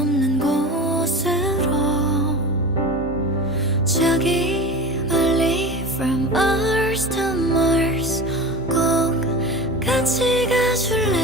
없는 곳으로 저기 멀리 From Earth to Mars 꼭 같이 가줄래?